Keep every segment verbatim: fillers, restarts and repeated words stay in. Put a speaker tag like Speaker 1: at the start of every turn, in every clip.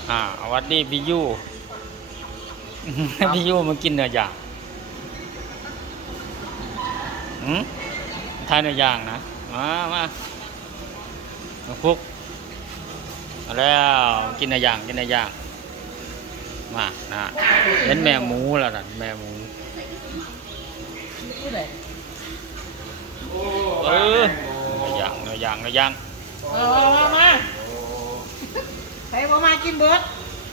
Speaker 1: อ่าสวัสดีพี่ยูพี่ยูมากินเนื้อย่างอืมทานเนื้อย่างนะมามามาคุกเอาแล้วกินเนื้อย่างกินเนื้อย่างมานะเห็นแม่หมูแล้วนะแม่หมูเออเนื้อย่างเนื้อย่างเนื้อย่าง
Speaker 2: เออมามาใครบ่มากินเบิด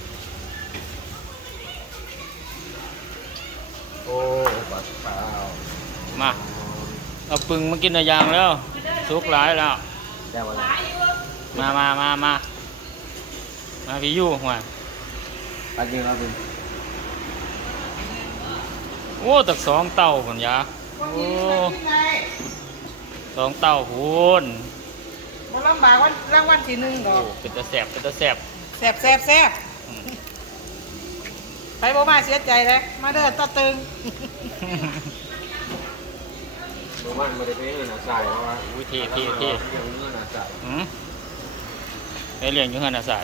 Speaker 3: โอ้บัดเปล่า
Speaker 1: มาเอาปึงมากินเนื้อย่างแล้วสุกหลายแล้ว
Speaker 3: ได้วันละ
Speaker 1: มามามามามาพี่ยูหัว
Speaker 3: อันนี้เราเป็น
Speaker 1: โอ้ตักสองเต้าผนยาโอ้สองเต้าพูน
Speaker 2: บ่ลำบากวันรางวัลที่หนึ่งด
Speaker 1: โอ้
Speaker 2: อก
Speaker 1: เป็นตะแสบเป็นตะแสบ
Speaker 2: แซ่บแซ่บแซ่บใครบ่มาเสียใจเลยมาเด้อตะตึง
Speaker 3: ดูมันไม่ได้เป็นเงินหนาใส่เพราะว่า
Speaker 1: อุ้ยเท่เท่เท่
Speaker 3: เงินเงินหนาใส่
Speaker 1: อืมไอเลี้ยงอยู่หันอาศัย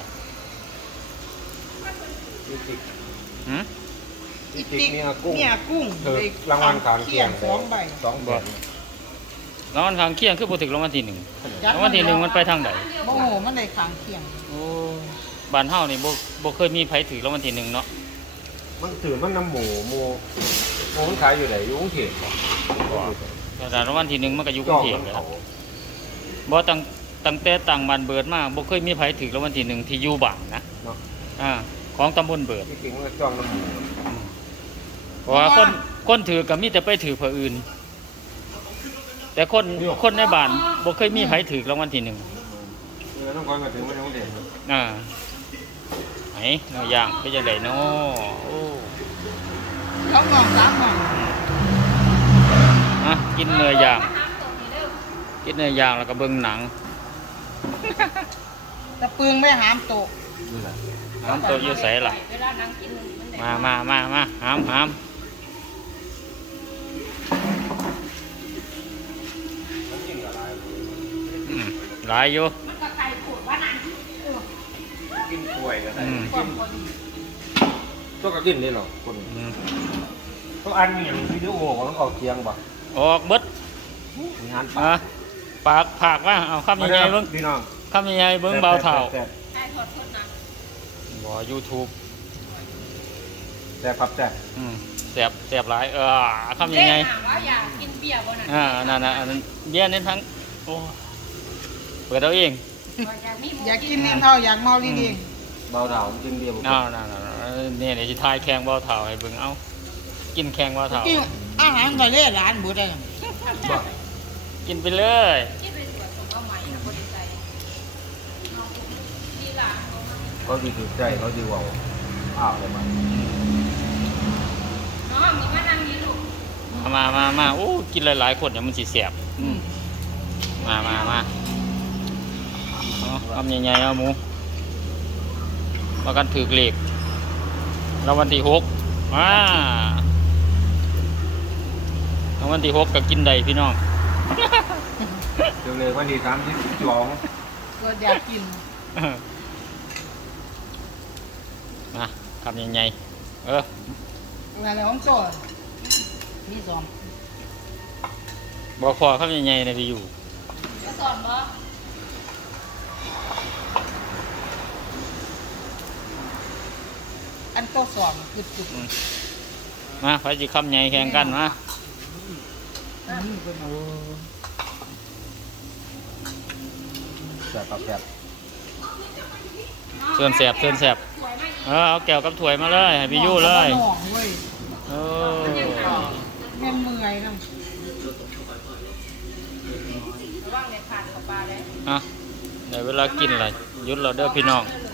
Speaker 3: ที่ติด
Speaker 1: อืม
Speaker 3: ที่ติดเนี่ยกุ้ง
Speaker 2: เนี่ยกุ้ง
Speaker 3: เออรางวัลขางเคียง
Speaker 2: สองใบ
Speaker 3: สองใบ
Speaker 1: รางวัลข้างเคียงคือพูดถึงรางวัลที่หนึ่งรางวัลที่หนึ่งมันไปทางไหน
Speaker 2: โอ้โหมันได้ข้างเคียง
Speaker 1: โอ้บ้านเฮานี่บ่บ่เคยมีไผถือรางวัลที่หนึ่งเนาะ
Speaker 3: มันถือมันน้ำหมูหมูหมูมันขายอยู่ไหนอยู่กรุงเทพเหรอ
Speaker 1: แต่รางวัลที่หนึ่งมันก็อยู่ก
Speaker 3: จ
Speaker 1: รุ
Speaker 3: อง ง
Speaker 1: เทพ
Speaker 3: มัน
Speaker 1: แหละ
Speaker 3: เขา
Speaker 1: บ่ตั้งตั้งแต่ตั้งบ้านเบิดมาบ่เคยมีไผถือรางวัลที่หนึ่งที่อยู่บ้านนะ
Speaker 3: เนาะ
Speaker 1: อ่าของตำบลเบิด
Speaker 3: ที่จริงมันก็จองน้ำหมู
Speaker 1: เพราะว่าคนคนถือก็มีแต่ไปถือผู้อื่น แต่คนคนในบ้านบ่เคยมีไผถือรางวัลที่หนึ่ง
Speaker 3: เออต้องคอยมาถึงมันยังไม่เด่น
Speaker 1: อ่าไหนเนื้อย่างเป็นจังไดเนาะโอ้
Speaker 2: สองหม่องสามหม่อง
Speaker 1: อ่ะกินเนื้อย่างกินเนื้อย่างแล้วก็เบิ่งหนัง
Speaker 2: ตะปึงไม่หามโตะ
Speaker 3: นี่แหละ
Speaker 1: น้ำตัวอยู่ไสล่ะมามามามาหามหามอืมหลายอยู่
Speaker 3: กินกล้วยกัน
Speaker 1: อืม
Speaker 3: ต้องก็กินนี่หรอคน
Speaker 1: อืม
Speaker 3: ต้องอันอย่างวิดีโอของต้องออกเคียงป่ะ
Speaker 1: ออกเบิด
Speaker 3: งาน
Speaker 1: อ่ะปากผากว่าเอาคำใหญ่ๆเบิ่ง
Speaker 3: พี่น้อง
Speaker 1: คำใหญ่ๆเบิ่งเบาเท่า
Speaker 3: แซ่บ
Speaker 1: บ่ YouTube
Speaker 3: แซ่บครับแซ่บ
Speaker 1: อืมแซ่บแซ่บหลายเออคำใหญ่
Speaker 4: ถามว่าอยากกินเบียร์บ่น่ะ
Speaker 1: ๆอ่านั่นน่ะอันนั้นเบี้ยเน้นทั้งโอ้เปิดเอาเอง
Speaker 4: อยากมีหมู
Speaker 2: อยากกินนี่เท่าอยากเมาลีดี
Speaker 3: เบาดาวกินเบียร์บุก
Speaker 1: เอานั่นๆเนี่ยเดี๋ยวสิทายแข่งเบาเท่าให้เบิ่งเอากินแข่งเบาเท่า
Speaker 2: กินอาหารก็เล่ร้านบุได้
Speaker 1: กินไปเลย
Speaker 4: กินเป็นส่วนของเอาใหม่นะคนใจดีล่ะ
Speaker 3: เขาดีถูกใจเขาดีว่าอ้าวเลยมัน
Speaker 4: น้องมีมานั่งนี้ลูก
Speaker 1: มามามาโอ้กินหลายๆคนเดี๋ยวมันสิแสบอืมมามามาเอาคำใหญ่ๆเอาหมูประกันถือเลขรางวัลที่หกมารางวัลที่หกก็กินได้พี่น้อง
Speaker 3: เดี๋ยวเลยวันที่สามที่สอง
Speaker 2: ก็อยากกิน
Speaker 1: มาคำใหญ่ๆเออ
Speaker 2: อะไรของโตมีสอง
Speaker 1: บอกพอคำใหญ่ๆนะพี่อยู่
Speaker 4: ก็สอนบ่
Speaker 2: อันโตสองคือจุด
Speaker 1: อืมมาไปจิคำใหญ่แข่งกันมา
Speaker 2: นี่เป็น
Speaker 3: แซ่บครับแซ่บ
Speaker 1: เชิญแสบเชิญแสบ
Speaker 4: สวยมาก
Speaker 1: เออเอาแก้วกับถ้วยมาเลยให้พี่อยู่เลย
Speaker 2: หน่องเว้ย
Speaker 1: เออ
Speaker 2: แม่เมื่อยนะ
Speaker 4: ระวังเนี่ยขาดเข้าปลาเลย
Speaker 1: อ่ะเดี๋ยวเวลากินอะไรหยุดเราเด้อพี่น้อง
Speaker 4: เลย